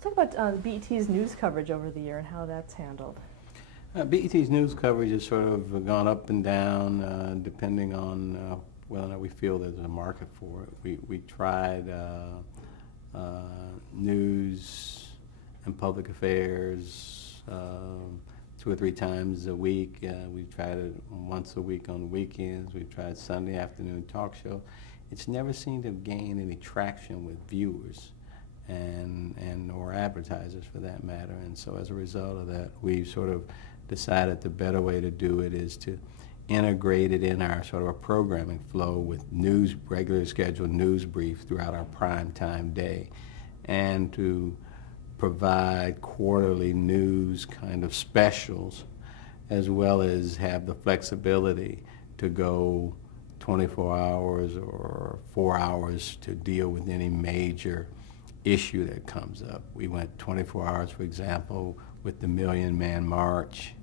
Let's talk about BET's news coverage over the year and how that's handled. BET's news coverage has sort of gone up and down depending on whether or not we feel there's a market for it. We tried news and public affairs 2 or 3 times a week. We've tried it once a week on the weekends. We've tried Sunday afternoon talk show. It's never seemed to gain any traction with viewers and or advertisers for that matter. And so as a result of that, we've sort of decided the better way to do it is to integrate it in our sort of a programming flow with news, regular scheduled news brief throughout our prime time day, and to provide quarterly news kind of specials, as well as have the flexibility to go 24 hours or 4 hours to deal with any major issue that comes up. We went 24 hours, for example, with the Million Man March.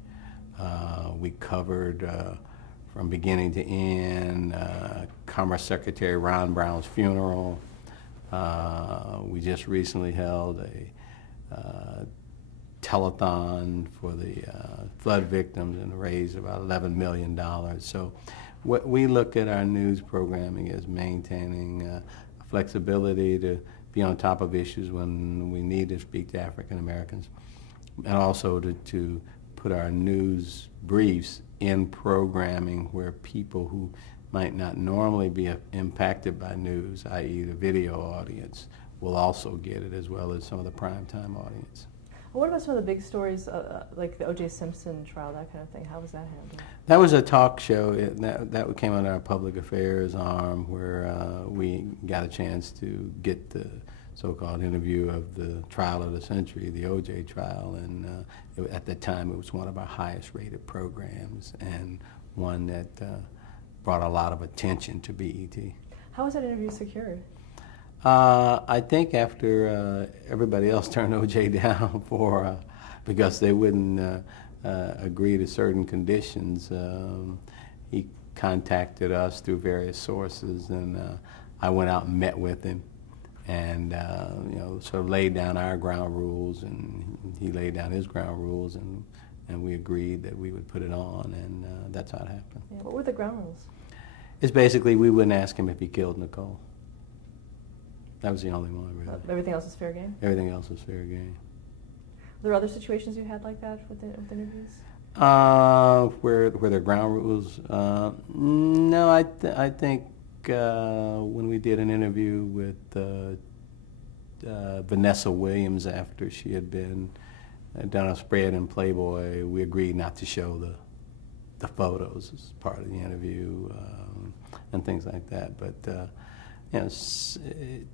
We covered from beginning to end Commerce Secretary Ron Brown's funeral. We just recently held a telethon for the flood victims and raised about $11 million. So what we look at our news programming as maintaining flexibility to be on top of issues when we need to speak to African Americans, and also to put our news briefs in programming where people who might not normally be impacted by news, i.e. the video audience, will also get it, as well as some of the primetime audience. Well, what about some of the big stories like the O.J. Simpson trial, that kind of thing? How was that handled? That was a talk show. That came under our public affairs arm, where we got a chance to get the so-called interview of the trial of the century, the O.J. trial, and at the time it was one of our highest rated programs and one that brought a lot of attention to BET. How was that interview secured? I think after everybody else turned O.J. down because they wouldn't agree to certain conditions, he contacted us through various sources, and I went out and met with him, and sort of laid down our ground rules, and he laid down his ground rules, and we agreed that we would put it on, and that's how it happened. Yeah, what were the ground rules? It's basically we wouldn't ask him if he killed Nicole. That was the only one, really. Everything else is fair game? Everything else is fair game. Were there other situations you had like that with interviews? Where there are ground rules? No, I think when we did an interview with Vanessa Williams after she had been done a spread in Playboy, we agreed not to show the photos as part of the interview and things like that. But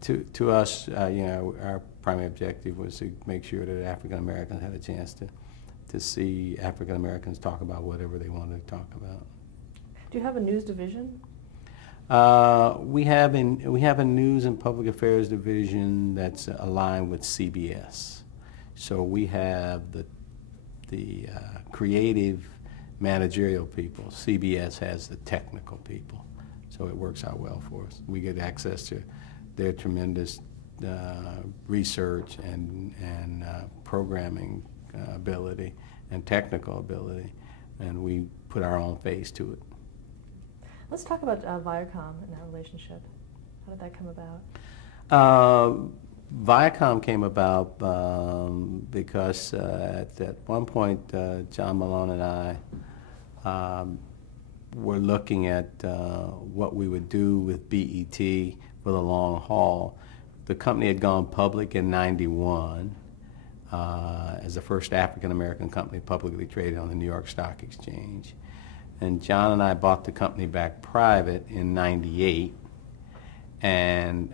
to us, our primary objective was to make sure that African Americans had a chance to see African Americans talk about whatever they wanted to talk about. Do you have a news division? We have a news and public affairs division that's aligned with CBS. So we have the creative managerial people. CBS has the technical people. So it works out well for us. We get access to their tremendous research and programming ability and technical ability, and we put our own face to it. Let's talk about Viacom and that relationship. How did that come about? Viacom came about because at one point John Malone and I were looking at what we would do with BET for the long haul. The company had gone public in '91 as the first African-American company publicly traded on the New York Stock Exchange. And John and I bought the company back private in '98. And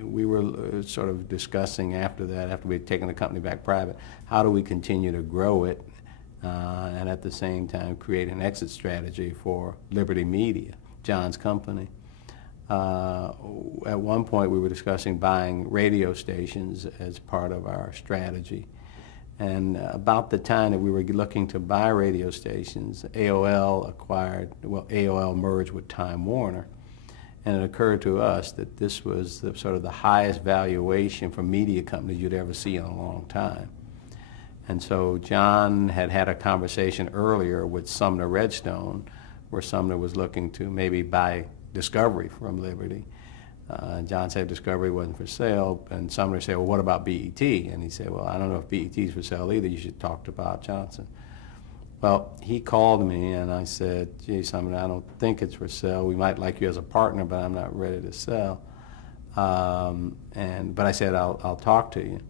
we were sort of discussing after that, after we had taken the company back private, how do we continue to grow it and at the same time create an exit strategy for Liberty Media, John's company. At one point we were discussing buying radio stations as part of our strategy. And about the time that we were looking to buy radio stations, AOL merged with Time Warner. And it occurred to us that this was sort of the highest valuation for media companies you'd ever see in a long time. And so John had had a conversation earlier with Sumner Redstone, where Sumner was looking to maybe buy Discovery from Liberty. John said Discovery wasn't for sale, and Sumner said, well, what about BET? And he said, well, I don't know if BET is for sale either. You should talk to Bob Johnson. Well, he called me, and I said, gee, Sumner, I don't think it's for sale. We might like you as a partner, but I'm not ready to sell. But I said, I'll talk to you.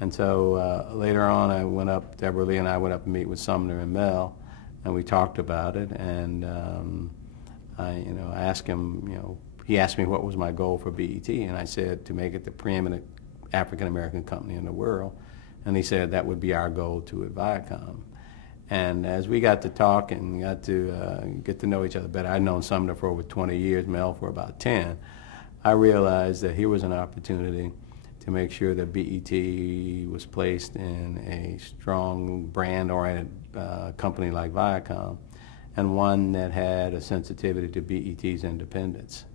And so later on, I went up, Deborah Lee and I went up and meet with Sumner and Mel, and we talked about it. And I asked him, he asked me what was my goal for BET, and I said to make it the preeminent African-American company in the world. And he said that would be our goal too at Viacom. And as we got to talk and got to get to know each other better, I'd known Sumner for over 20 years, Mel for about 10, I realized that here was an opportunity to make sure that BET was placed in a strong brand-oriented company like Viacom, and one that had a sensitivity to BET's independence.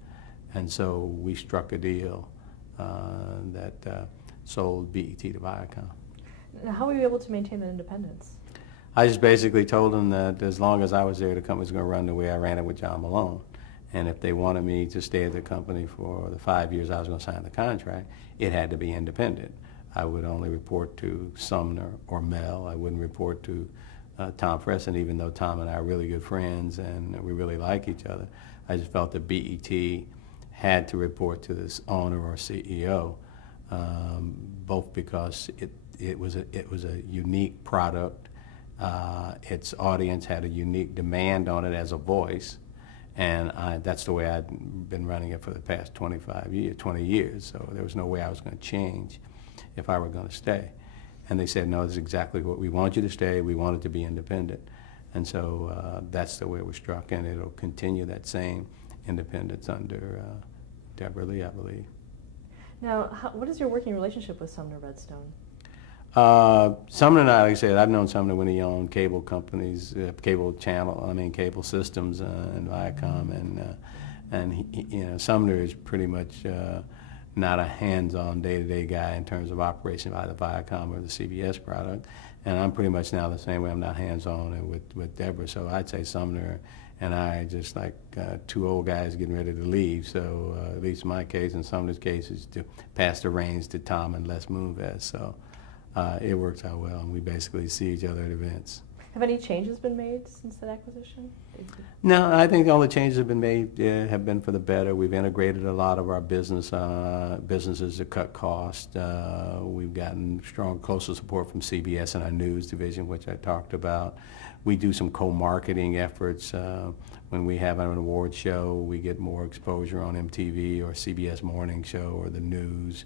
And so we struck a deal that sold BET to Viacom. Now, how were you able to maintain that independence? I just basically told them that as long as I was there, the company was going to run the way I ran it with John Malone. And if they wanted me to stay at the company for the 5 years I was going to sign the contract, it had to be independent. I would only report to Sumner or Mel. I wouldn't report to Tom Fresson, even though Tom and I are really good friends and we really like each other. I just felt that BET had to report to this owner or CEO, both because it was a unique product. Its audience had a unique demand on it as a voice, and that's the way I'd been running it for the past 20 years, so there was no way I was going to change if I were going to stay. And they said, no, this is exactly what we want you to stay. We want it to be independent. And so that's the way it was struck, and it'll continue that same independence under Deborah Lee, I believe. Now, what is your working relationship with Sumner Redstone? Sumner and I, like I said, I've known Sumner when he owned cable companies, cable systems, and Viacom, and he, Sumner is pretty much not a hands-on day-to-day guy in terms of operation of either Viacom or the CBS product, and I'm pretty much now the same way. I'm not hands-on with Deborah, so I'd say Sumner and I just like two old guys getting ready to leave. So at least in my case, and Sumner's case, is to pass the reins to Tom and Les Moonves. So. It works out well, and we basically see each other at events. Have any changes been made since that acquisition? No, I think all the changes have been made have been for the better. We've integrated a lot of our businesses to cut costs. We've gotten closer support from CBS and our news division, which I talked about. We do some co-marketing efforts. When we have an award show, we get more exposure on MTV or CBS Morning Show or the news.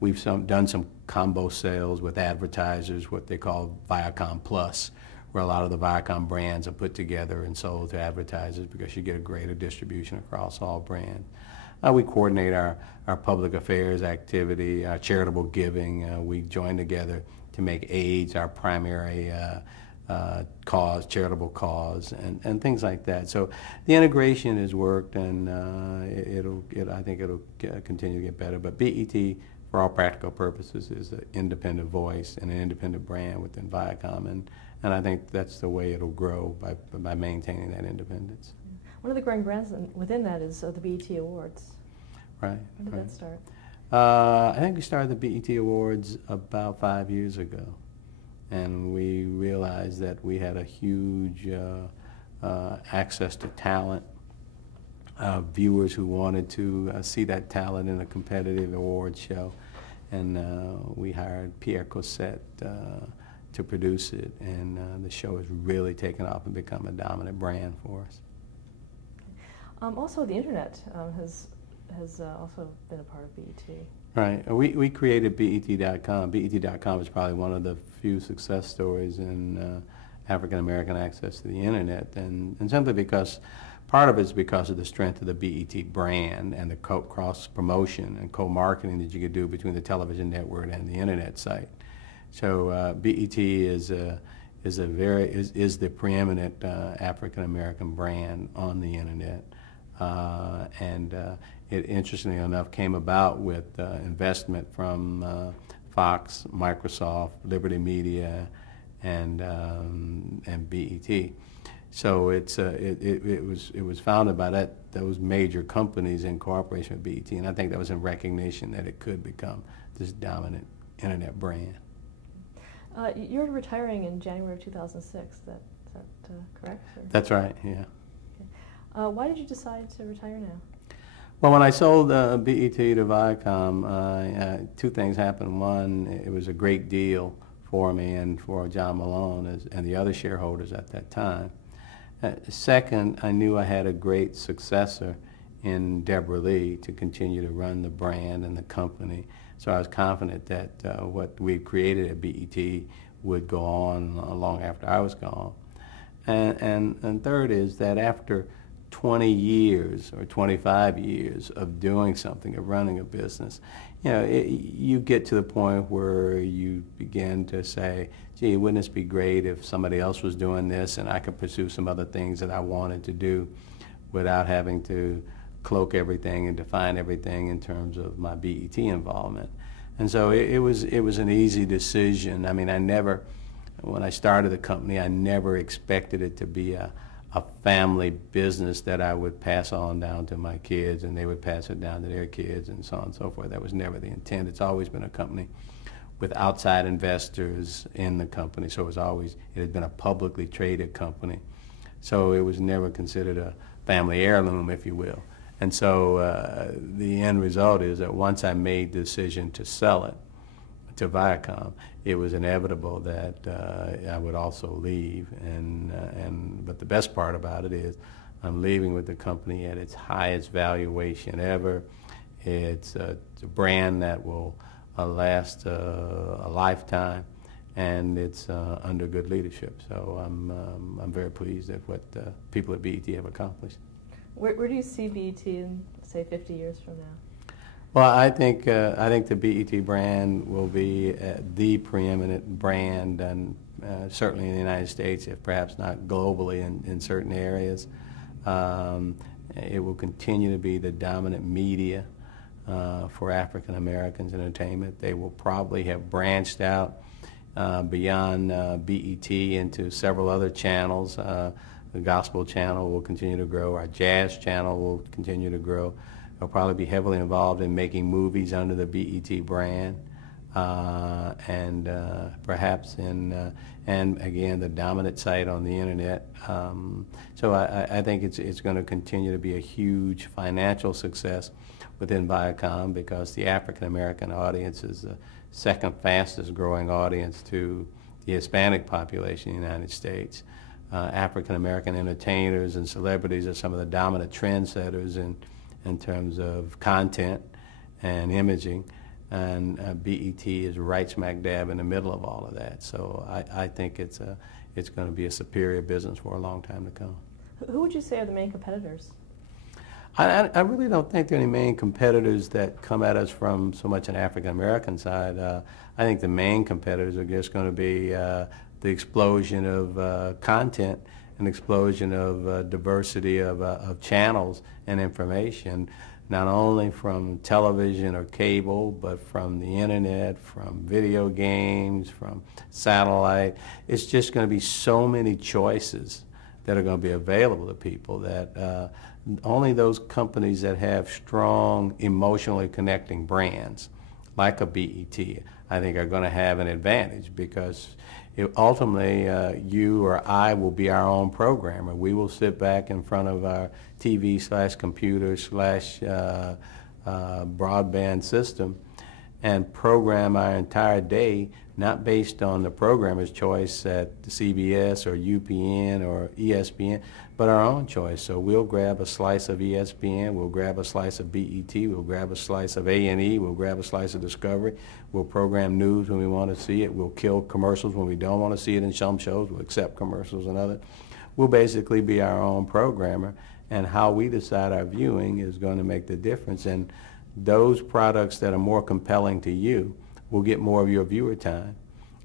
We've done some combo sales with advertisers, what they call Viacom Plus, where a lot of the Viacom brands are put together and sold to advertisers because you get a greater distribution across all brands. We coordinate our public affairs activity, our charitable giving. We join together to make AIDS our primary charitable cause, and things like that. So the integration has worked, and I think it'll continue to get better. But BET, for all practical purposes, is an independent voice and an independent brand within Viacom, and I think that's the way it'll grow by maintaining that independence. One of the growing brands within that is the BET Awards. Right. When did that start? I think we started the BET Awards about 5 years ago, and we realized that we had a huge access to talent, viewers who wanted to see that talent in a competitive award show, and we hired Pierre Cossette to produce it, and the show has really taken off and become a dominant brand for us. Also, the internet has also been a part of BET. Right. We created BET.com. BET.com is probably one of the few success stories in African American access to the internet, and simply because part of it is because of the strength of the BET brand and the cross promotion and co-marketing that you could do between the television network and the internet site. So BET is the preeminent African American brand on the internet. It, interestingly enough, came about with investment from Fox, Microsoft, Liberty Media, and BET. So it was founded by those major companies in cooperation with BET, and I think that was in recognition that it could become this dominant internet brand. You're retiring in January of 2006. Is that correct? Or? That's right. Yeah. Okay. Why did you decide to retire now? Well, when I sold BET to Viacom, two things happened. One, it was a great deal for me and for John Malone and the other shareholders at that time. Second, I knew I had a great successor in Deborah Lee to continue to run the brand and the company. So I was confident that what we created at BET would go on long after I was gone. And third is that after 20 years or 25 years of doing something, of running a business, you know, you get to the point where you begin to say, gee, wouldn't this be great if somebody else was doing this and I could pursue some other things that I wanted to do without having to cloak everything and define everything in terms of my BET involvement. And so it was an easy decision. I mean, when I started the company, I never expected it to be a family business that I would pass on down to my kids and they would pass it down to their kids and so on and so forth. That was never the intent. It's always been a company with outside investors in the company, so it had been a publicly traded company. So it was never considered a family heirloom, if you will. And so the end result is that once I made the decision to sell it to Viacom, it was inevitable that I would also leave. But the best part about it is I'm leaving with the company at its highest valuation ever. It's a brand that will last a lifetime, and it's under good leadership. So I'm very pleased at what people at BET have accomplished. Where do you see BET in, say, 50 years from now? Well, I think the BET brand will be the preeminent brand, and certainly in the United States, if perhaps not globally in certain areas. It will continue to be the dominant media for African Americans entertainment. They will probably have branched out beyond BET into several other channels. The gospel channel will continue to grow. Our jazz channel will continue to grow. They'll probably be heavily involved in making movies under the BET brand, and perhaps and again, the dominant site on the internet. So I think it's going to continue to be a huge financial success within Viacom, because the African American audience is the second fastest growing audience to the Hispanic population in the United States. African American entertainers and celebrities are some of the dominant trendsetters in terms of content and imaging, and BET is right smack dab in the middle of all of that. So I think it's going to be a superior business for a long time to come. Who would you say are the main competitors? I really don't think there are any main competitors that come at us from so much an African American side. I think the main competitors are just going to be the explosion of content, an explosion of diversity of channels and information, not only from television or cable, but from the internet, from video games, from satellite. It's just going to be so many choices that are going to be available to people that only those companies that have strong, emotionally connecting brands, like a BET, I think are going to have an advantage, because ultimately you or I will be our own programmer. We will sit back in front of our TV/computer/ broadband system and program our entire day, not based on the programmer's choice at CBS or UPN or ESPN, but our own choice. So we'll grab a slice of ESPN, we'll grab a slice of BET, we'll grab a slice of A&E, we'll grab a slice of Discovery, we'll program news when we want to see it, we'll kill commercials when we don't want to see it in some shows, we'll accept commercials in others. We'll basically be our own programmer, and how we decide our viewing is going to make the difference. And those products that are more compelling to you will get more of your viewer time,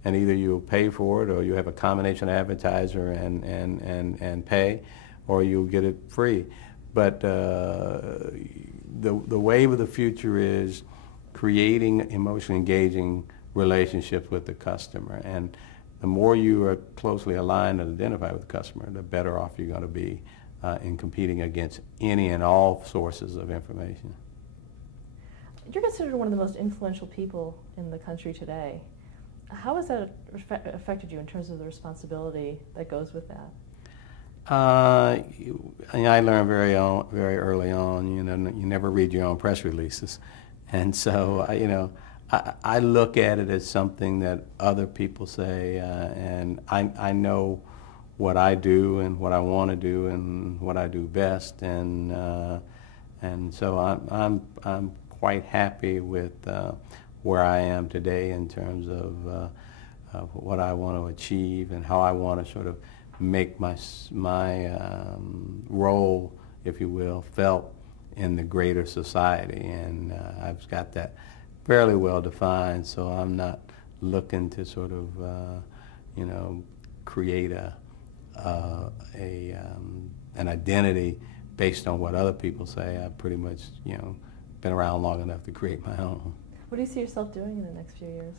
and either you'll pay for it, or you have a combination of advertiser and pay, or you'll get it free. But the wave of the future is creating emotionally engaging relationships with the customer. And the more you are closely aligned and identify with the customer, the better off you're going to be in competing against any and all sources of information. You're considered one of the most influential people in the country today. How has that affected you in terms of the responsibility that goes with that? I learned very early on, you never read your own press releases. And so, I look at it as something that other people say, and I know what I do and what I want to do and what I do best, and so I'm quite happy with where I am today in terms of what I want to achieve and how I want to sort of make my role, if you will, felt in the greater society, and I've got that fairly well defined. So I'm not looking to sort of create an identity based on what other people say. I've pretty much been around long enough to create my own. What do you see yourself doing in the next few years?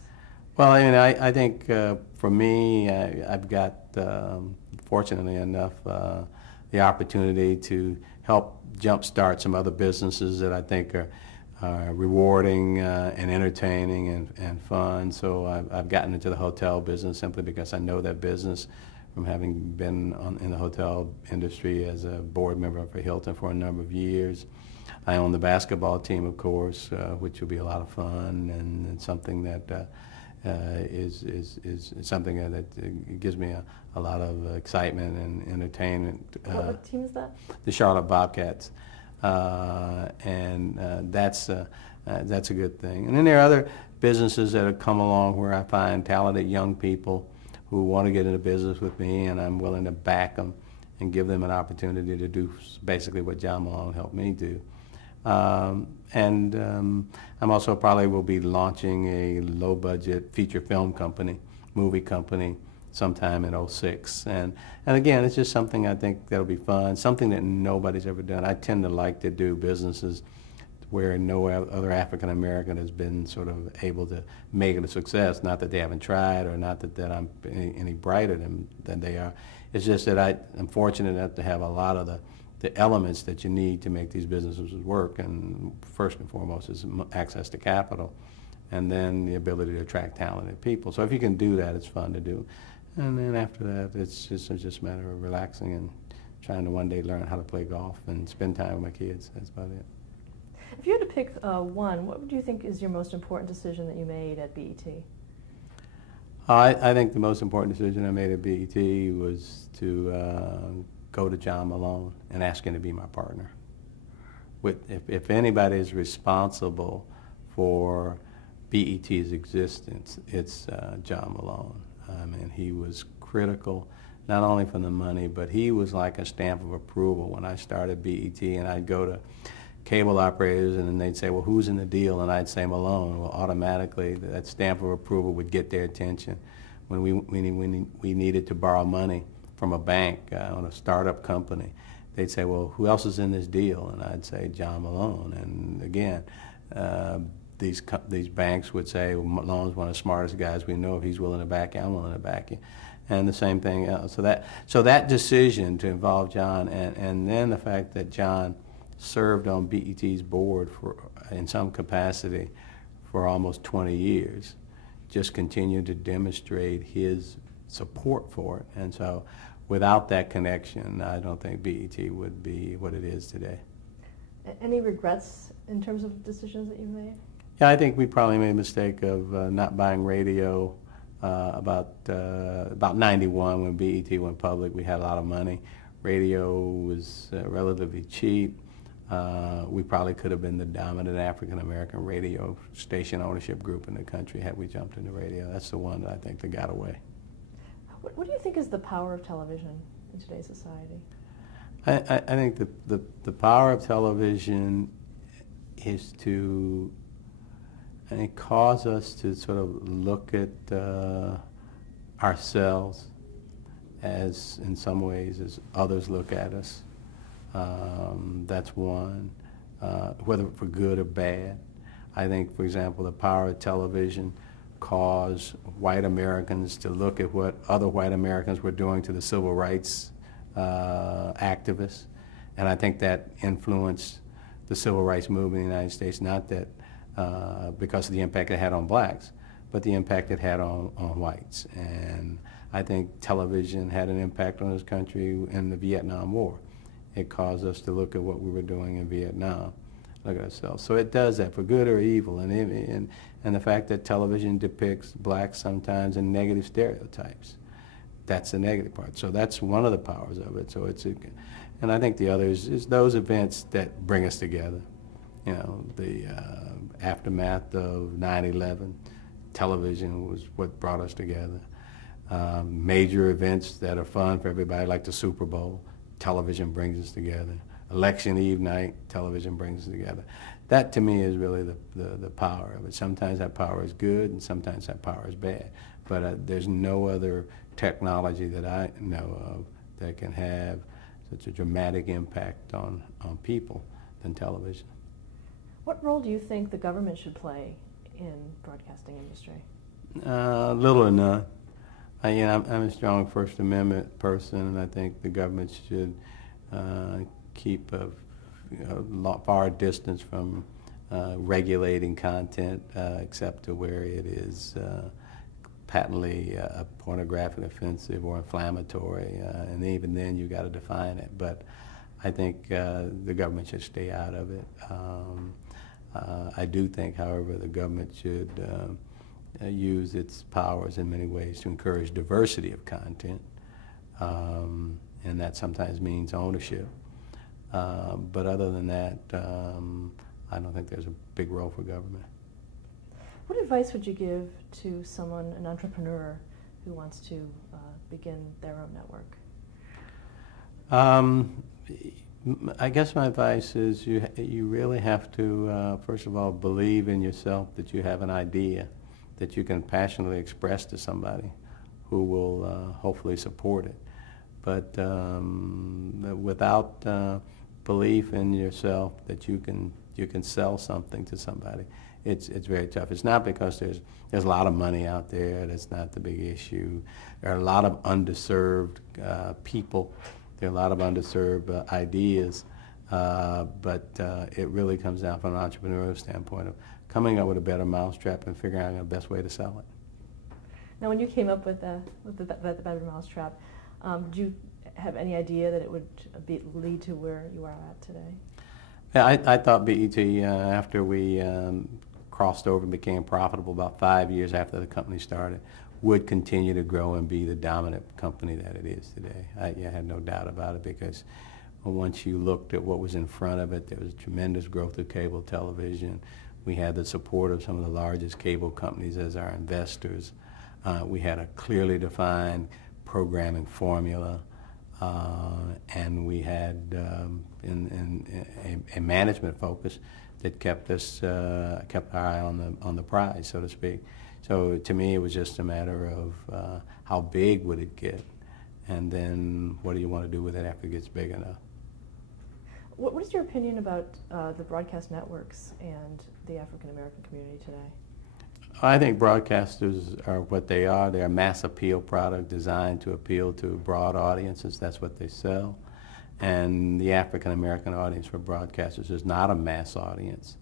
Well, I think for me, I've got, fortunately enough, the opportunity to help jumpstart some other businesses that I think are rewarding and entertaining and fun. So I've gotten into the hotel business simply because I know that business from having been in the hotel industry as a board member for Hilton for a number of years. I own the basketball team, of course, which will be a lot of fun and something that is something that gives me a lot of excitement and entertainment. What team is that? The Charlotte Bobcats, and that's a good thing. And then there are other businesses that have come along where I find talented young people who want to get into business with me, and I'm willing to back them and give them an opportunity to do basically what John Malone helped me do. I'm also probably will be launching a low-budget feature film company, movie company, sometime in '06. And again, it's just something I think that'll be fun, something that nobody's ever done. I tend to like to do businesses where no other African American has been sort of able to make it a success. Not that they haven't tried, or not that I'm any brighter than they are. It's just that I'm fortunate enough to have a lot of the elements that you need to make these businesses work, and first and foremost is access to capital, and then the ability to attract talented people. So if you can do that, it's fun to do. And then after that, it's just a matter of relaxing and trying to one day learn how to play golf and spend time with my kids. That's about it. If you had to pick one, what would you think is your most important decision that you made at BET? I think the most important decision I made at BET was to go to John Malone and ask him to be my partner. If anybody is responsible for BET's existence, it's John Malone. I mean, he was critical, not only for the money, but he was like a stamp of approval when I started BET, and I'd go to cable operators and then they'd say, well, who's in the deal? And I'd say Malone. Well, automatically that stamp of approval would get their attention. When we needed to borrow money from a bank on a startup company, they'd say, well, who else is in this deal? And I'd say John Malone. And again, these banks would say, well, Malone's one of the smartest guys we know. If he's willing to back you, I'm willing to back you. And the same thing. So that decision to involve John, and then the fact that John served on BET's board in some capacity for almost 20 years, just continued to demonstrate his support for it. And so without that connection, I don't think BET would be what it is today. Any regrets in terms of decisions that you've made? Yeah, I think we probably made a mistake of not buying radio about 91 when BET went public. We had a lot of money. Radio was relatively cheap. We probably could have been the dominant African-American radio station ownership group in the country had we jumped into radio. That's the one that I think that got away. What do you think is the power of television in today's society? I think the power of television is to, I think, cause us to sort of look at ourselves as, in some ways, as others look at us. That's one, whether for good or bad. I think, for example, the power of television caused white Americans to look at what other white Americans were doing to the civil rights activists. And I think that influenced the civil rights movement in the United States, not that because of the impact it had on blacks, but the impact it had on whites. And I think television had an impact on this country in the Vietnam War. It caused us to look at what we were doing in Vietnam, look at ourselves. So it does that for good or evil. And the fact that television depicts blacks sometimes in negative stereotypes, that's the negative part. So that's one of the powers of it. So and I think the other is those events that bring us together. You know, the aftermath of 9/11, television was what brought us together. Major events that are fun for everybody, like the Super Bowl, television brings us together. Election Eve night, television brings us together. That to me is really the power of it. Sometimes that power is good and sometimes that power is bad. But there's no other technology that I know of that can have such a dramatic impact on people than television. What role do you think the government should play in broadcasting industry? Little or none. I'm a strong First Amendment person, and I think the government should keep a far distance from regulating content, except to where it is patently pornographic, offensive, or inflammatory, and even then you got to define it. But I think the government should stay out of it. I do think, however, the government should use its powers in many ways to encourage diversity of content, and that sometimes means ownership. But other than that, I don't think there's a big role for government. What advice would you give to someone, an entrepreneur, who wants to begin their own network? I guess my advice is you really have to, first of all, believe in yourself that you have an idea that you can passionately express to somebody who will hopefully support it. But without belief in yourself that you can sell something to somebody, it's very tough. It's not because there's a lot of money out there. That's not the big issue. There are a lot of underserved people. There are a lot of underserved ideas, but it really comes down from an entrepreneurial standpoint of coming up with a better mousetrap and figuring out the best way to sell it. Now, when you came up with the better mousetrap, did you have any idea that it would lead to where you are at today? Yeah, I thought BET, after we crossed over and became profitable about 5 years after the company started, would continue to grow and be the dominant company that it is today. I had no doubt about it, because once you looked at what was in front of it, there was tremendous growth of cable television. We had the support of some of the largest cable companies as our investors. We had a clearly defined programming formula, and we had a management focus that kept our eye on the prize, so to speak. So to me, it was just a matter of how big would it get, and then what do you want to do with it after it gets big enough. What is your opinion about the broadcast networks and the African American community today? I think broadcasters are what they are. They're a mass appeal product designed to appeal to broad audiences. That's what they sell. And the African American audience for broadcasters is not a mass audience.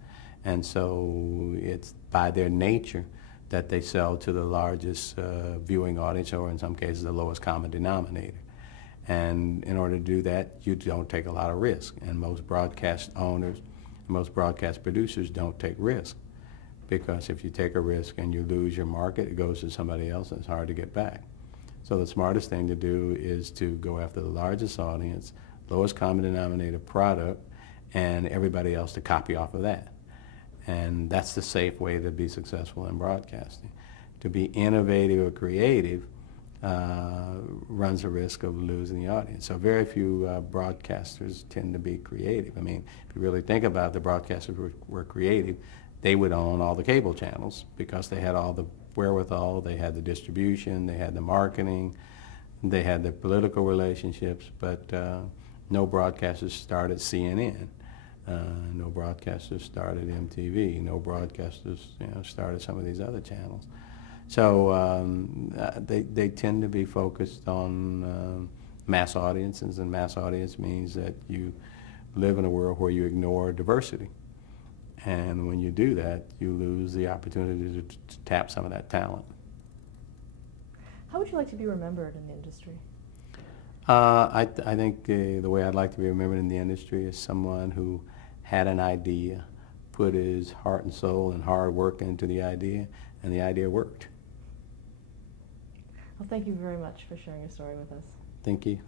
And so it's by their nature that they sell to the largest viewing audience, or in some cases the lowest common denominator. And in order to do that, you don't take a lot of risk. And most broadcast owners, most broadcast producers don't take risk. Because if you take a risk and you lose your market, it goes to somebody else and it's hard to get back. So the smartest thing to do is to go after the largest audience, lowest common denominator product, and everybody else to copy off of that. And that's the safe way to be successful in broadcasting. To be innovative or creative runs the risk of losing the audience. So very few broadcasters tend to be creative. I mean, if you really think about it, the broadcasters were creative. They would own all the cable channels because they had all the wherewithal, they had the distribution, they had the marketing, they had the political relationships, but No broadcasters started CNN. No broadcasters started MTV. No broadcasters, started some of these other channels. So they tend to be focused on mass audiences, and mass audience means that you live in a world where you ignore diversity. And when you do that, you lose the opportunity to tap some of that talent. How would you like to be remembered in the industry? I think the way I'd like to be remembered in the industry is someone who had an idea, put his heart and soul and hard work into the idea, and the idea worked. Well, thank you very much for sharing your story with us. Thank you.